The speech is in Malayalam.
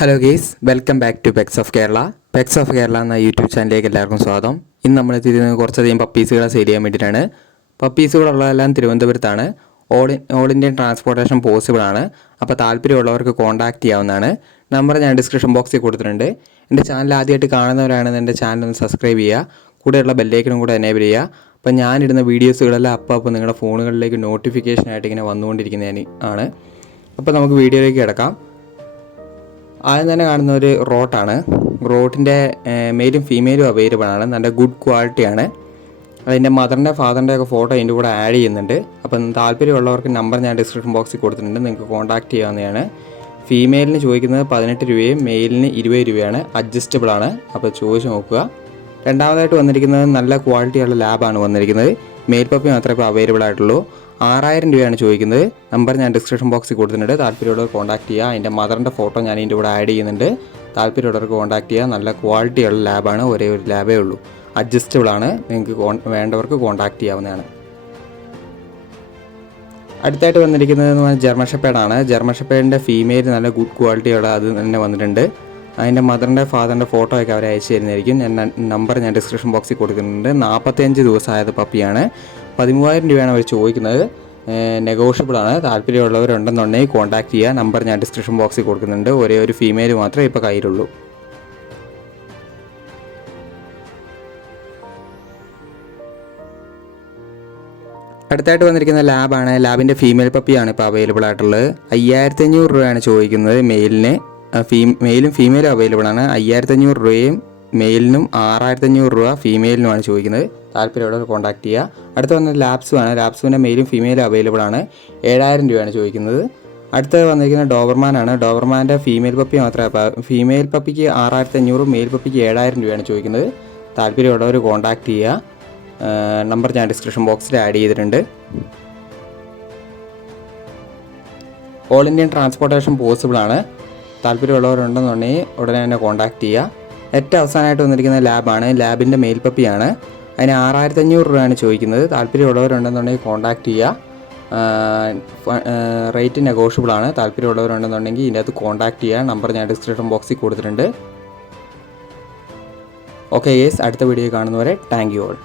Hello guys, welcome back to peaks of Kerala. Peaks of Kerala എന്ന യൂട്യൂബ് ചാനലിലേക്ക് എല്ലാവർക്കും സ്വാഗതം. ഇന്ന് നമ്മൾ എത്തിയിരുന്നത് കുറച്ചധികം പപ്പീസുകളെ സെയിൽ ചെയ്യാൻ വേണ്ടിയിട്ടാണ്. പപ്പീസുകളുള്ളതെല്ലാം തിരുവനന്തപുരത്താണ്. ഓൾ ഇന്ത്യൻ ട്രാൻസ്പോർട്ടേഷൻ പോസിബിൾ ആണ്. അപ്പോൾ താല്പര്യമുള്ളവർക്ക് കോൺടാക്റ്റ് ചെയ്യാവുന്നതാണ്. നമ്പർ ഞാൻ ഡിസ്ക്രിപ്ഷൻ ബോക്സിൽ കൊടുത്തിട്ടുണ്ട്. എൻ്റെ ചാനൽ ആദ്യമായിട്ട് കാണുന്നവരാണെന്ന് എൻ്റെ ചാനൽ ഒന്ന് സബ്സ്ക്രൈബ് ചെയ്യുക. കൂടെയുള്ള ബെല്ലൈക്കനും കൂടെ എനേബിൾ ചെയ്യുക. അപ്പോൾ ഞാനിടുന്ന വീഡിയോസുകളെല്ലാം അപ്പോൾ നിങ്ങളുടെ ഫോണുകളിലേക്ക് നോട്ടിഫിക്കേഷനായിട്ട് ഇങ്ങനെ വന്നുകൊണ്ടിരിക്കുന്നതാണ് ആണ്. അപ്പോൾ നമുക്ക് വീഡിയോയിലേക്ക് കിടക്കാം. ആദ്യം തന്നെ കാണുന്ന ഒരു റോട്ടാണ്. റോട്ടിൻ്റെ മെയിലും ഫീമെയിലും അവൈലബിൾ ആണ്. നല്ല ഗുഡ് ക്വാളിറ്റിയാണ്. അതിൻ്റെ മദറിൻ്റെ ഫാദറിൻ്റെ ഒക്കെ ഫോട്ടോ അതിൻ്റെ കൂടെ ആഡ് ചെയ്യുന്നുണ്ട്. അപ്പം താല്പര്യമുള്ളവർക്ക് നമ്പർ ഞാൻ ഡിസ്ക്രിപ്ഷൻ ബോക്സിൽ കൊടുത്തിട്ടുണ്ട്, നിങ്ങൾക്ക് കോൺടാക്റ്റ് ചെയ്യാവുന്നതാണ്. ഫീമെയിലിന് ചോദിക്കുന്നത് 18 രൂപയും മെയിലിന് 20 രൂപയാണ്. അഡ്ജസ്റ്റബിൾ ആണ്, അപ്പോൾ ചോദിച്ച് നോക്കുക. രണ്ടാമതായിട്ട് വന്നിരിക്കുന്നത് നല്ല ക്വാളിറ്റിയുള്ള ലാബാണ് വന്നിരിക്കുന്നത്. മെയിൽ പപ്പി മാത്രമേ ഇപ്പോൾ അവൈലബിൾ ആയിട്ടുള്ളൂ. 6000 രൂപയാണ് ചോദിക്കുന്നത്. നമ്പർ ഞാൻ ഡിസ്ക്രിപ്ഷൻ ബോക്സിൽ കൊടുത്തിട്ടുണ്ട്, താല്പര്യമുള്ളവർ കോൺടാക്ട് ചെയ്യുക. അതിൻ്റെ മദറിൻ്റെ ഫോട്ടോ ഞാൻ ഇതിൻ്റെ കൂടെ ആഡ് ചെയ്യുന്നുണ്ട്. താല്പര്യമുള്ളവർക്ക് കോൺടാക്ട് ചെയ്യുക. നല്ല ക്വാളിറ്റിയുള്ള ലാബാണ്, ഒരേ ഒരു ലാബേ ഉള്ളൂ. അഡ്ജസ്റ്റബിൾ ആണ്, നിങ്ങൾക്ക് വേണ്ടവർക്ക് കോൺടാക്ട് ചെയ്യാവുന്നതാണ്. അടുത്തായിട്ട് വന്നിരിക്കുന്നത് ജർമ്മൻ ഷെപ്പേർഡാണ്. ജർമ്മൻ ഷെപ്പേർഡിൻ്റെ ഫീമെയിൽ നല്ല ഗുഡ് ക്വാളിറ്റിയുള്ള അത് തന്നെ വന്നിട്ടുണ്ട്. അതിൻ്റെ മദറിൻ്റെ ഫാദറിൻ്റെ ഫോട്ടോ ഒക്കെ അവർ അയച്ചു തരുന്നതായിരിക്കും. നമ്പർ ഞാൻ ഡിസ്ക്രിപ്ഷൻ ബോക്സിൽ കൊടുക്കുന്നുണ്ട്. 45 ദിവസമായത് പപ്പിയാണ്. 13,000 രൂപയാണ് അവർ ചോദിക്കുന്നത്. നെഗോഷ്യബിൾ ആണ്. താല്പര്യമുള്ളവരുണ്ടെന്നുണ്ടെങ്കിൽ കോൺടാക്ട് ചെയ്യുക. നമ്പർ ഞാൻ ഡിസ്ക്രിപ്ഷൻ ബോക്സിൽ കൊടുക്കുന്നുണ്ട്. ഒരേ ഒരു ഫീമെയിൽ മാത്രമേ ഇപ്പോൾ കയ്യിലുള്ളൂ. അടുത്തായിട്ട് വന്നിരിക്കുന്ന ലാബാണ്. ലാബിൻ്റെ ഫീമെയിൽ പപ്പിയാണ് ഇപ്പോൾ അവൈലബിൾ ആയിട്ടുള്ളത്. 5500 രൂപയാണ് ചോദിക്കുന്നത് മെയിലിന്. മെയിലും ഫീമെയിലും അവൈലബിൾ ആണ്. 5500 രൂപയും മെയിലിനും 6500 രൂപ ഫീമെയിലിനുമാണ് ചോദിക്കുന്നത്. താല്പര്യമുള്ളവർ കോൺടാക്ട് ചെയ്യുക. അടുത്ത വന്നത് ലാപ്സുമാണ്. ലാപ്സുവിൻ്റെ മെയിലും ഫീമെയിലും അവൈലബിൾ ആണ്. 7000 രൂപയാണ് ചോദിക്കുന്നത്. അടുത്ത വന്നിരിക്കുന്നത് ഡോബർമാനാണ്. ഡോബർമാൻ്റെ ഫീമെയിൽ പപ്പി മാത്രമേ, ഫീമെയിൽ പപ്പിക്ക് 6500, മെയിൽ പപ്പിക്ക് 7000 രൂപയാണ് ചോദിക്കുന്നത്. താല്പര്യമുള്ളവർ കോൺടാക്ട് ചെയ്യുക. നമ്പർ ഞാൻ ഡിസ്ക്രിപ്ഷൻ ബോക്സിൽ ആഡ് ചെയ്തിട്ടുണ്ട്. ഓൾ ഇന്ത്യൻ ട്രാൻസ്പോർട്ടേഷൻ പോസിബിൾ ആണ്. താല്പര്യമുള്ളവരുണ്ടെന്നുണ്ടെങ്കിൽ ഉടനെ തന്നെ കോൺടാക്ട് ചെയ്യുക. ഏറ്റവും അവസാനമായിട്ട് വന്നിരിക്കുന്ന ലാബാണ്. ലാബിൻ്റെ മെയിൽ പപ്പിയാണ്. അതിന് 6500 രൂപയാണ് ചോദിക്കുന്നത്. താല്പര്യമുള്ളവരുണ്ടെന്നുണ്ടെങ്കിൽ കോൺടാക്ട് ചെയ്യുക. റേറ്റ് നെഗോഷ്യബിൾ ആണ്. താല്പര്യമുള്ളവരുണ്ടെന്നുണ്ടെങ്കിൽ ഇതിനകത്ത് കോൺടാക്ട് ചെയ്യുക. നമ്പർ ഞാൻ ഡിസ്ക്രിപ്ഷൻ ബോക്സിൽ കൊടുത്തിട്ടുണ്ട്. ഓക്കെ ഗൈസ്, അടുത്ത വീഡിയോ കാണുന്നവരെ താങ്ക് യു ഓൾ.